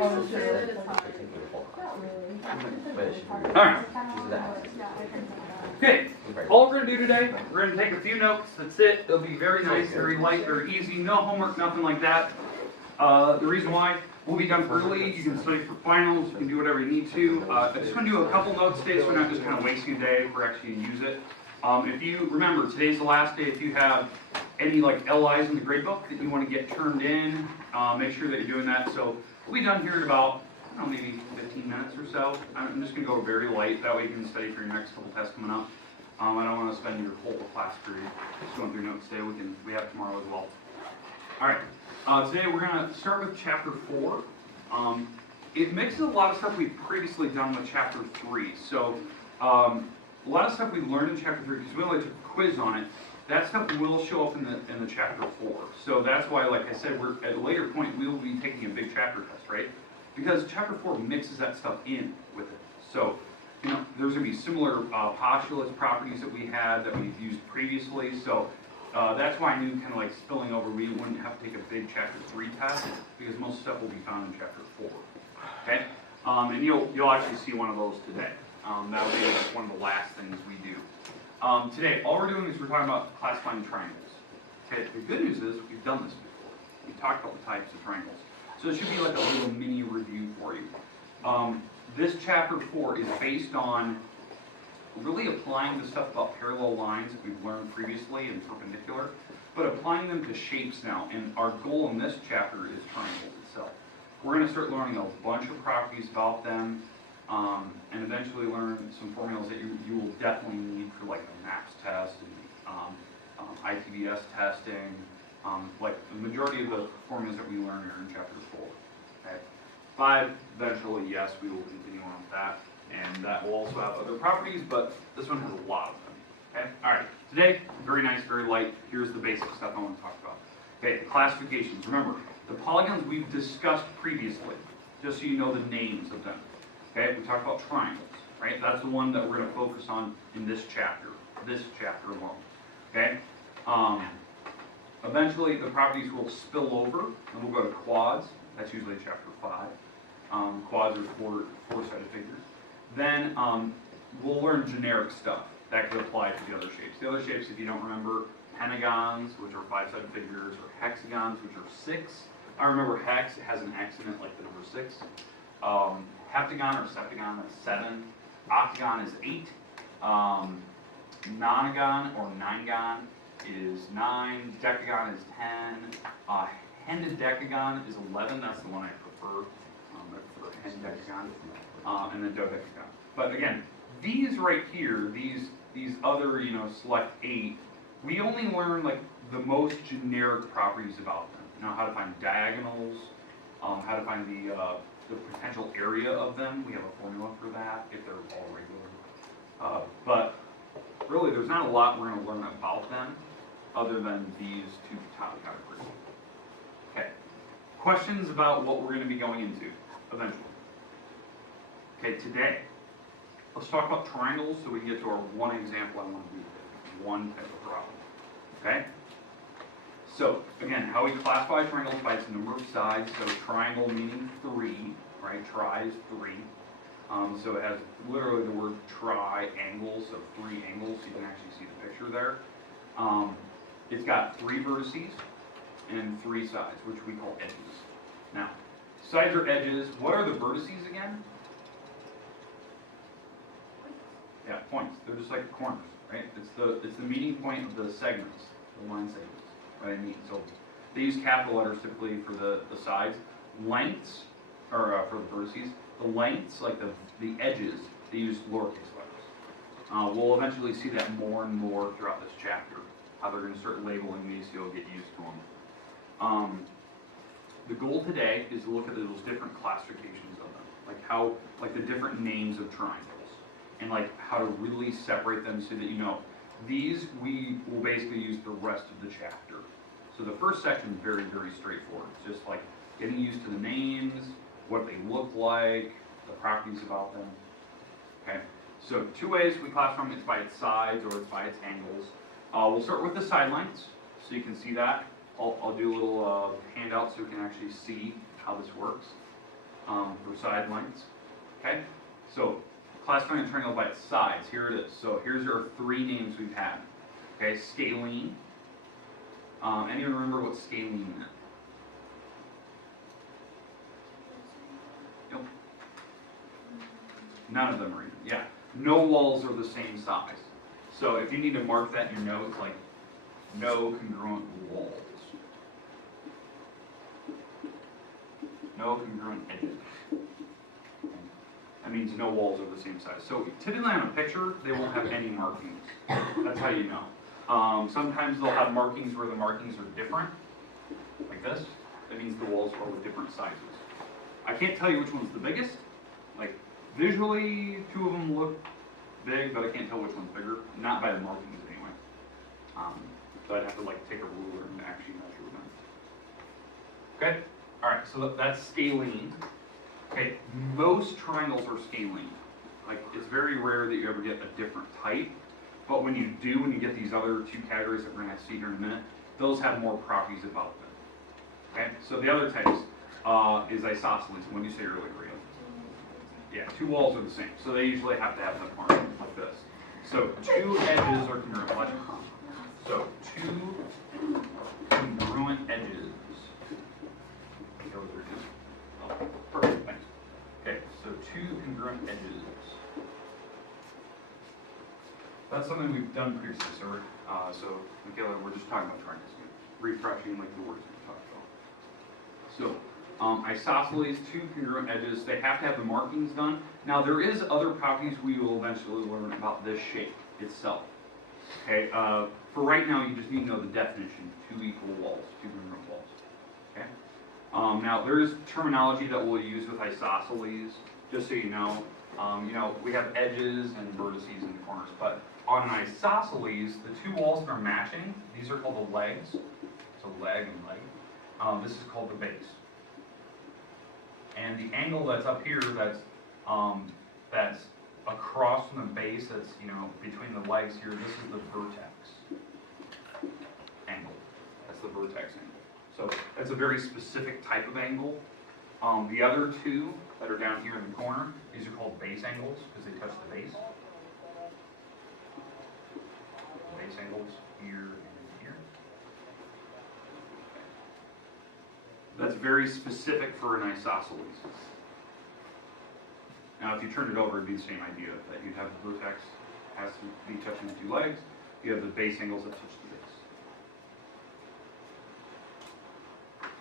Alright. Okay, all we're going to do today, we're going to take a few notes. That's it. It'll be very nice, very light, very easy. No homework, nothing like that. The reason why, we'll be done early. You can study for finals. You can do whatever you need to. I just want to do a couple notes today so we're not just kind of wasting a day. We're actually going to use it. If you remember, today's the last day. If you have any like LIs in the grade book that you want to get turned in, make sure that you're doing that. So we'll be done here in about, I don't know, maybe 15 minutes or so. I'm just going to go very light. That way you can study for your next couple tests coming up. I don't want to spend your whole class period just going through notes today. We have tomorrow as well. All right. Today we're going to start with chapter 4. It mixes a lot of stuff we've previously done with chapter 3. So a lot of stuff we learned in chapter 3, because we only took a quiz on it, that stuff will show up in the chapter 4. So that's why, like I said, we're at a later point we will be taking a big chapter test, right? Because chapter 4 mixes that stuff in with it. So, you know, there's going to be similar postulates properties that we had that we've used previously. So that's why I knew kind of like spilling over, we wouldn't have to take a big chapter 3 test, because most stuff will be found in chapter 4. Okay? And you'll actually see one of those today. That will be one of the last things we do. Today, all we're doing is we're talking about classifying triangles. Okay, the good news is we've done this before. We talked about the types of triangles. So it should be like a little mini review for you. This chapter 4 is based on really applying the stuff about parallel lines that we've learned previously and perpendicular, but applying them to shapes now. And our goal in this chapter is triangles itself. We're going to start learning a bunch of properties about them. And eventually learn some formulas that you will definitely need for like a MAPS test and ITBS testing. Like the majority of the formulas that we learn are in chapter 4. Okay. 5, eventually, yes, we will continue on with that. And that will also have other properties, but this one has a lot of them. Okay. All right. Today, very nice, very light. Here's the basic stuff I want to talk about. Okay, the classifications. Remember, the polygons we've discussed previously, just so you know the names of them. Okay, we talked about triangles, right? That's the one that we're going to focus on in this chapter alone. Okay? Eventually, the properties will spill over, and we'll go to quads. That's usually chapter 5. Quads are four-sided figures. Then we'll learn generic stuff that could apply to the other shapes. The other shapes, if you don't remember, pentagons, which are 5-sided figures, or hexagons, which are 6. I remember hex, it has an X in it, like the number 6. Heptagon or septagon, that's 7. Octagon is 8. Nonagon or ninegon is 9. Decagon is 10. Hendedecagon is 11. That's the one I prefer. I prefer hendedecagon. And then dodecagon. But again, these right here, these other, select 8, we only learn like the most generic properties about them. How to find diagonals, how to find the potential area of them. We have a formula for that if they're all regular. But really, there's not a lot we're going to learn about them other than these 2 top categories. Okay. Questions about what we're going to be going into eventually. Okay, today, let's talk about triangles so we can get to our one example I want to do today. One type of problem. Okay? So, again, how we classify triangles by its number of sides. So triangle meaning 3, right? Tri is 3. So it has literally the word triangle, so 3 angles. You can actually see the picture there. It's got 3 vertices and 3 sides, which we call edges. Now, sides or edges. What are the vertices again? Yeah, points. They're just like corners, right? It's the meeting point of the segments, the line segments. What I mean. So they use capital letters typically for the sides. Lengths, or for the vertices. The lengths, like the edges, they use lowercase letters. We'll eventually see that more and more throughout this chapter. How they're going to start labeling these, so you'll get used to them. The goal today is to look at those different classifications of them, like the different names of triangles, and like how to really separate them so that you know. These we will basically use the rest of the chapter. So the first section is very, very straightforward. It's just like getting used to the names, what they look like, the properties about them. Okay, so 2 ways we classify them. It's by its sides or it's by its angles. We'll start with the side lengths, so you can see that. I'll do a little handout so you can actually see how this works. for side lengths. Okay, so classifying a triangle by its sides. Here it is. So here's our three names we've had. Okay, scalene. Anyone remember what scalene meant? Nope. None of them are even. Yeah. No walls are the same size. So if you need to mark that in your notes, like no congruent walls. No congruent edges. That means no walls are the same size. So typically on a picture, they won't have any markings. That's how you know. Sometimes they'll have markings where the markings are different, like this. That means the walls are with different sizes. I can't tell you which one's the biggest. Like visually, two of them look big, but I can't tell which one's bigger. Not by the markings anyway. So I'd have to like take a ruler and actually measure them. Okay. All right. So that's scalene. Okay. Most triangles are scalene. Like it's very rare that you ever get a different type. But when you do, when you get these other two categories that we're going to see here in a minute, those have more properties about them. Okay, so the other types is isosceles. What did you say earlier, Rio? Yeah, two walls are the same, so they usually have to have the margin like this. So two edges are congruent. Watch. So two congruent edges. Oh, perfect. Thanks. Okay, so two congruent edges. That's something we've done previously, so Michaela, we're just talking about triangles, refreshing like the words we talked about. So, isosceles, two congruent edges, they have to have the markings done. Now, there is other properties we will eventually learn about this shape itself. Okay, for right now, you just need to know the definition, two equal walls, two congruent walls. Okay. Now, there is terminology that we'll use with isosceles, just so you know. We have edges and vertices in the corners, but on an isosceles, the two walls that are matching, these are called the legs. So leg and leg. This is called the base. And the angle that's up here, that's across from the base, that's between the legs here. This is the vertex angle. That's the vertex angle. So that's a very specific type of angle. The other two that are down here in the corner, these are called base angles because they touch the base. Base angles here and here. That's very specific for an isosceles. Now if you turn it over, it'd be the same idea, that you'd have the vertex has to be touching the two legs. You have the base angles that touch the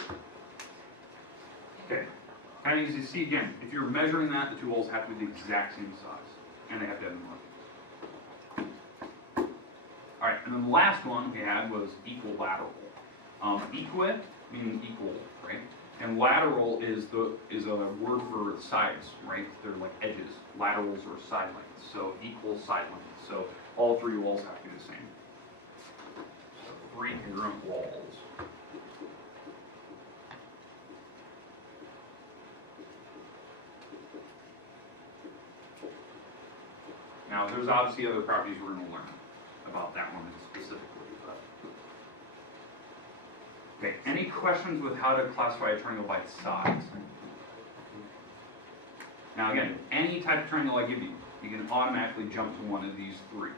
base. Okay. And as you see again, if you're measuring that, the two walls have to be the exact same size, and they have to have the markings. All right, and then the last one we had was equilateral. Equi meaning equal, right? And lateral is a word for sides, right? They're like edges. Laterals are side lengths, so equal side lengths. So all three walls have to be the same. So three congruent walls. Now, there's obviously other properties we're going to learn about that one specifically. But. Okay, any questions with how to classify a triangle by its sides? Now again, any type of triangle I give you, you can automatically jump to one of these three.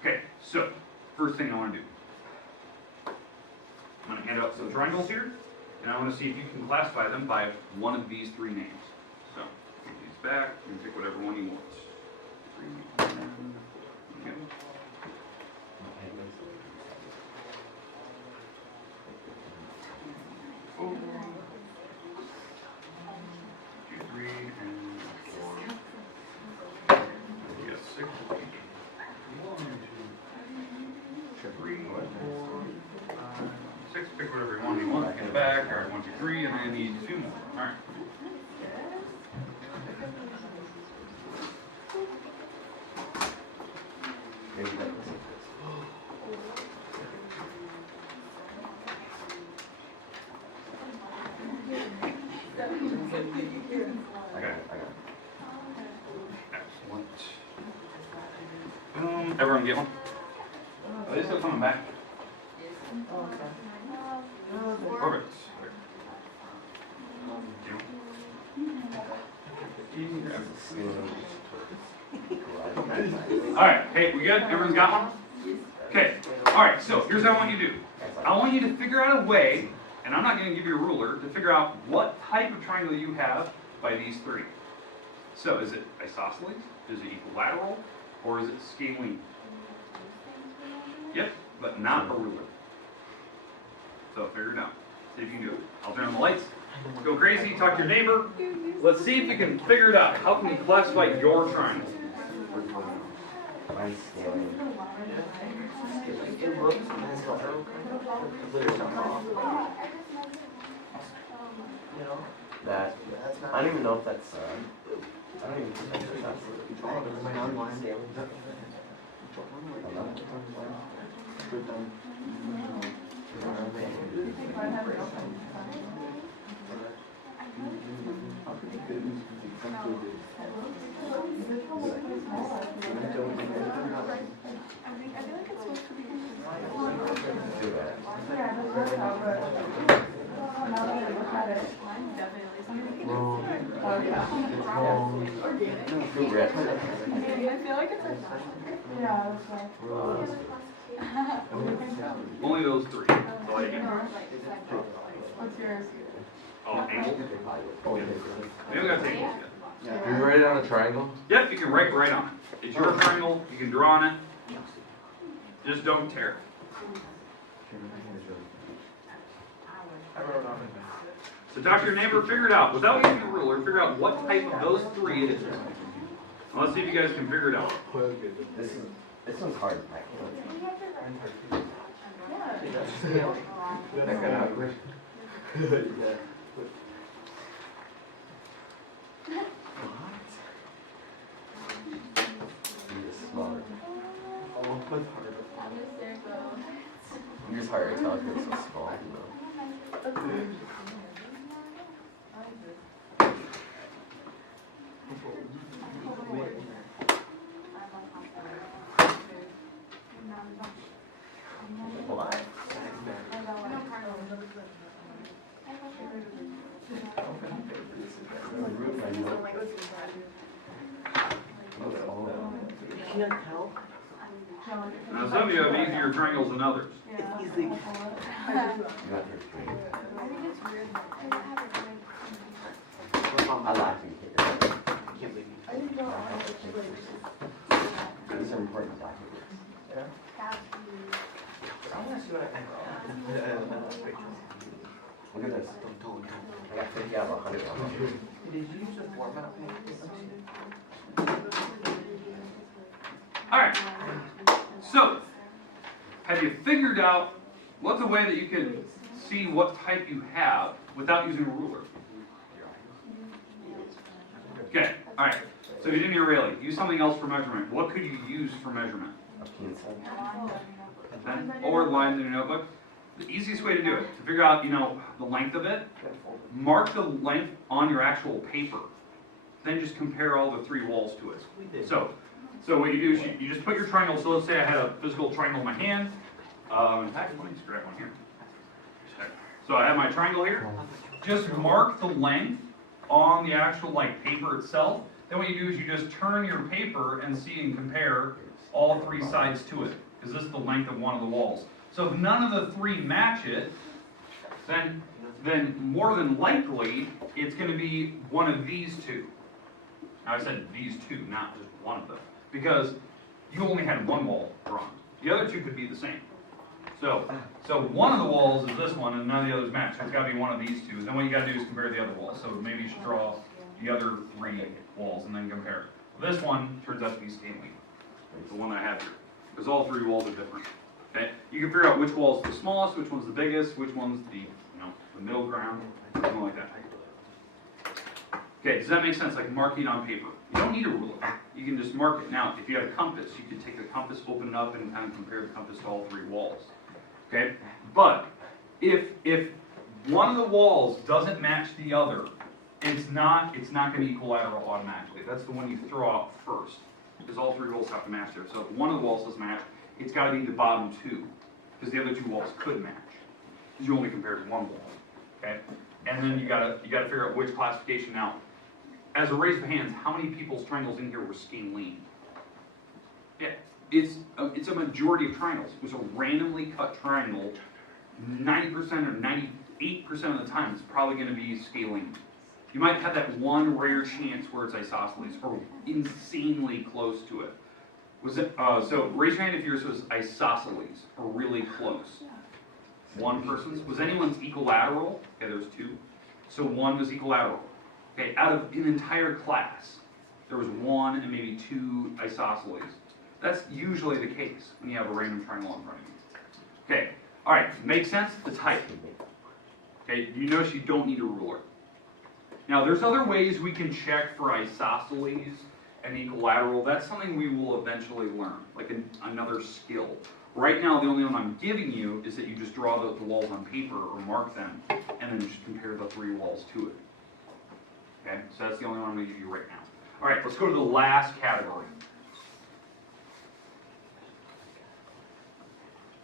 Okay, so, first thing I want to do. I'm going to hand out some triangles here. And I want to see if you can classify them by one of these three names. So, put these back, and pick whatever one you want. Okay. Four, 2, 3, and 4. Yes, 6. 1, 2, 3, 4, 5, 6. Pick whatever one you want in the back. All right, 1, 2, 3, and then I need 2 more. All right. Excellent. Boom. Everyone get one? Are they still coming back? Perfect. Alright, hey, we good? Everyone's got one? Okay, alright, so here's what I want you to do. I want you to figure out a way, and I'm not going to give you a ruler, to figure out what type of triangle you have by these three. So, is it isosceles? Is it equilateral? Or is it scalene? Yep, but not a ruler. So figure it out. See if you can do it. I'll turn on the lights. Go crazy, talk to your neighbor. Let's see if you can figure it out. How can you classify your triangle? Mine's scaling. That, I don't even know if that's, I don't even think that's Only those three. That's all you get. What's yours? Oh, angle? We haven't got tables yet. Can you write it on a triangle? Yep, you can write right on it. It's your triangle. You can draw on it. Just don't tear it. So talk to your neighbor, figure it out. Without using a ruler, figure out what type of those three it is. Well, let's see if you guys can figure it out. This one's hard. Smaller. Yours harder to tell because it's so small. Now, some of you have easier triangles than others. I laugh and kick it. These are important to Look at this. I got 50 out of 100. Alright, so, have you figured out what's a way that you can see what type you have without using a ruler? Okay, alright, so you didn't hear really. Use something else for measurement. What could you use for measurement? A pencil. Then, or lines in your notebook. The easiest way to do it, to figure out, the length of it, mark the length on your actual paper. Then just compare all the three walls to it. So what you do is you just put your triangle, so let's say I had a physical triangle in my hand. In fact, let me just grab one here. So I have my triangle here. Just mark the length on the actual paper itself. Then what you do is you just turn your paper and see and compare all three sides to it. Because this is the length of one of the walls. So if none of the three match it, then more than likely it's going to be one of these two. Now I said these two, not just one of them. Because you only had one wall drawn. The other two could be the same. So one of the walls is this one, and none of the others match. So it's got to be one of these two. Then what you got to do is compare the other walls. So maybe you should draw the other three walls and then compare. This one turns out to be scaling, the one that I have here, because all three walls are different. Okay, you can figure out which wall's the smallest, which one's the biggest, which one's the the middle ground, something like that. Okay, does that make sense? Like marking on paper. You don't need a ruler. You can just mark it. Now, if you had a compass, you could take the compass, open it up, and kind of compare the compass to all three walls. Okay? But if one of the walls doesn't match the other, it's not going to be equilateral automatically. That's the one you throw out first, because all three walls have to match there. So if one of the walls doesn't match, it's got to be the bottom two, because the other two walls could match. because you only compared one wall, okay? And then you gotta figure out which classification. Now, as a raise of hands, how many people's triangles in here were scalene? Yeah, it's a majority of triangles. It was a randomly cut triangle. 90% or 98% of the time, it's probably going to be scalene. You might have that one rare chance where it's isosceles or insanely close to it. Was it? So raise your hand if yours was isosceles or really close. One person's. Was anyone's equilateral? Okay, there's two. So one was equilateral. Okay, out of an entire class, there was one and maybe two isosceles. That's usually the case when you have a random triangle in front of you. Okay, all right, makes sense? The type. Okay, you notice you don't need a ruler. Now, there's other ways we can check for isosceles and equilateral. That's something we will eventually learn, like another skill. Right now, the only one I'm giving you is that you just draw the walls on paper or mark them, and then just compare the three walls to it. Okay, so that's the only one I'm going to give you right now. All right, let's go to the last category.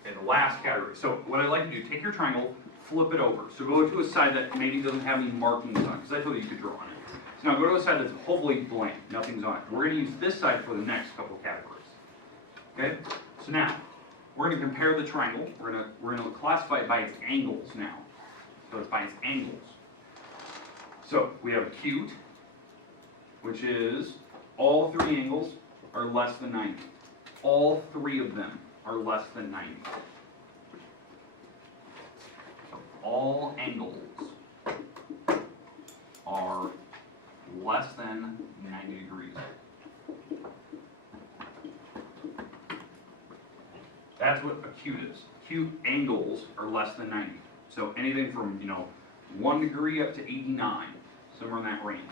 Okay, the last category. So what I'd like to do, take your triangle, flip it over. So go to a side that maybe doesn't have any markings on it, because I told you you could draw on it. So now go to a side that's hopefully blank, nothing's on it. We're going to use this side for the next couple of categories. Okay, so now we're going to compare the triangle. We're going to classify it by its angles now. So it's by its angles. So we have acute, which is all three angles are less than 90. All three of them are less than 90. So all angles are less than 90 degrees. That's what acute is. Acute angles are less than 90. So anything from, 1 degree up to 89, somewhere in that range.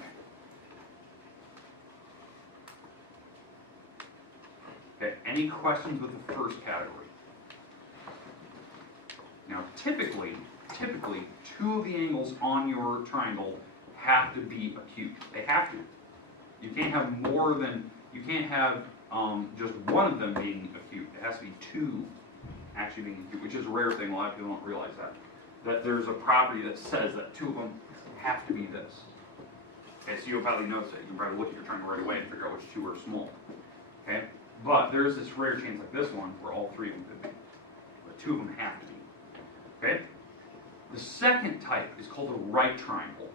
Okay, any questions with the first category? Now, typically, two of the angles on your triangle have to be acute. They have to. You can't have just one of them being acute. It has to be two actually being acute, which is a rare thing. A lot of people don't realize that. That there's a property that says that two of them have to be this. Okay, so you'll probably notice it. You can probably look at your triangle right away and figure out which two are small. Okay? But there is this rare chance like this one where all three of them could be. But two of them have to be. Okay? The second type is called a right triangle.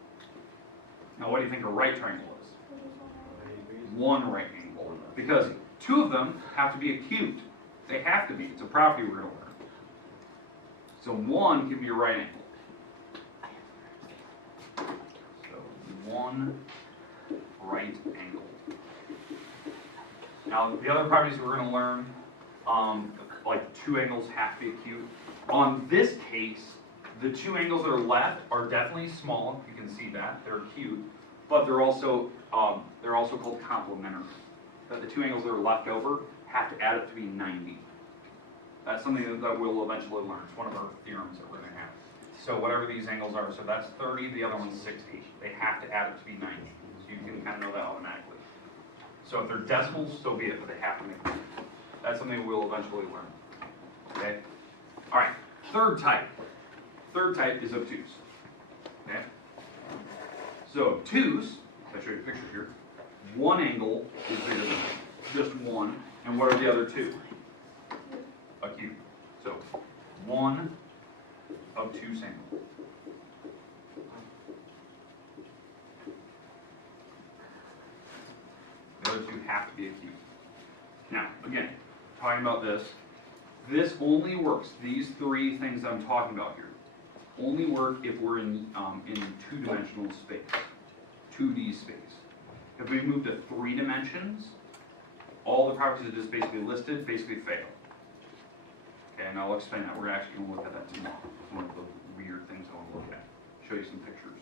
Now what do you think a right triangle is? One right angle. Because two of them have to be acute. They have to be. It's a property we're going to learn. So one can be a right angle. So one right angle. Now, the other properties we're going to learn, like two angles have to be acute. On this case, the two angles that are left are definitely small. You can see that they're acute, but they're also called complementary. That the two angles that are left over have to add up to be 90. That's something that we'll eventually learn. It's one of our theorems that we're going to have. So whatever these angles are, so that's 30. The other one's 60. They have to add up to be 90. So you can kind of know that automatically. So if they're decimals, so be it, but they have to make them. That's something we'll eventually learn. Okay? All right, third type. Third type is obtuse. Okay? So obtuse, I'll show you a picture here. One angle is bigger than just one. And what are the other two? Acute. So one obtuse angle. The other two have to be acute. Now, again, talking about this only works, these three things I'm talking about here, only work if we're in two-dimensional space, 2D space. If we move to 3 dimensions, all the properties that just basically listed basically fail. Okay, and I'll explain that. We're actually going to look at that tomorrow. It's one of the weird things I want to look at. Show you some pictures.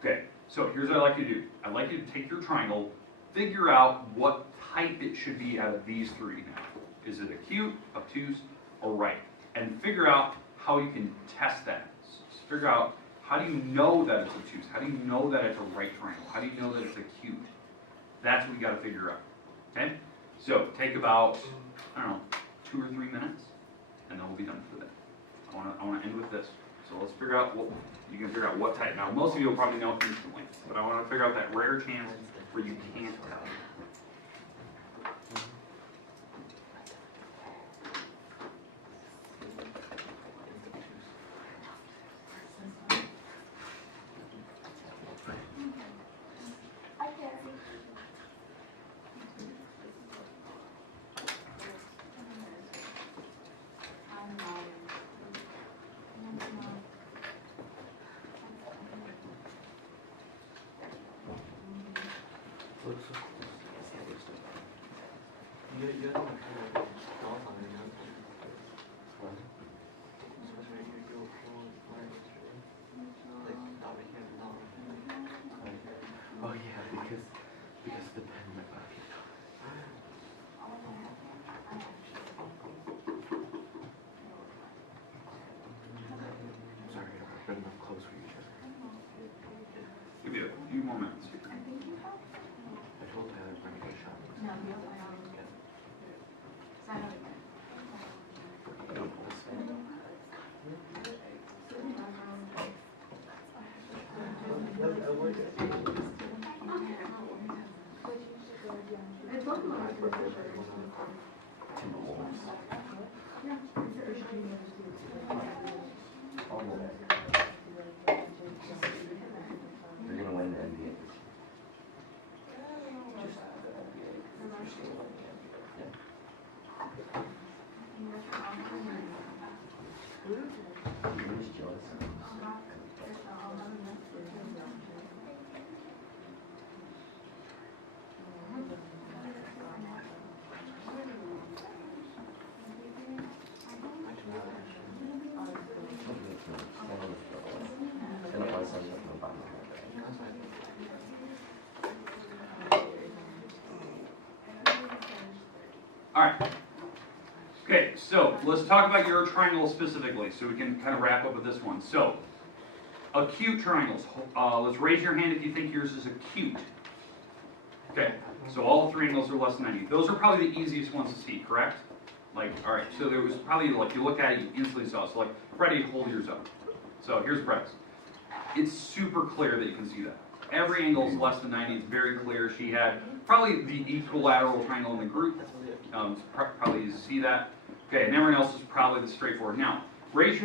Okay, so here's what I'd like you to do. I'd like you to take your triangle, figure out what type it should be out of these three now. Is it acute, obtuse, or right? And figure out how you can test that. So figure out, how do you know that it's obtuse? How do you know that it's a right triangle? How do you know that it's acute? That's what we got to figure out. Okay? So take about, 2 or 3 minutes, and then we'll be done for the day. I wanna end with this. So let's figure out what, you can figure out what type. Now, most of you will probably know instantly, but I wanna figure out that rare chance where you can't tell. Oh yeah, because the pen in my pocket. Sorry, I've been up close for you, Jessica. Give you a few more minutes. I told Tyler to bring a good shot. No, you don't want to. So I have it. It's welcome. You're gonna win the NBA. You're just jealous. Alright. Okay, so let's talk about your triangle specifically, so we can kind of wrap up with this one. So, acute triangles. Let's raise your hand if you think yours is acute. Okay, so all three angles are less than 90. Those are probably the easiest ones to see, correct? Like, alright, so there was probably, like, you look at it, you instantly saw it. So, like, Freddie, hold yours up. So, here's Brett's. It's super clear that you can see that. Every angle is less than 90, it's very clear. She had probably the equilateral triangle in the group. Probably easy to see that. Okay, and everyone else is probably the straightforward. Now, raise your hand.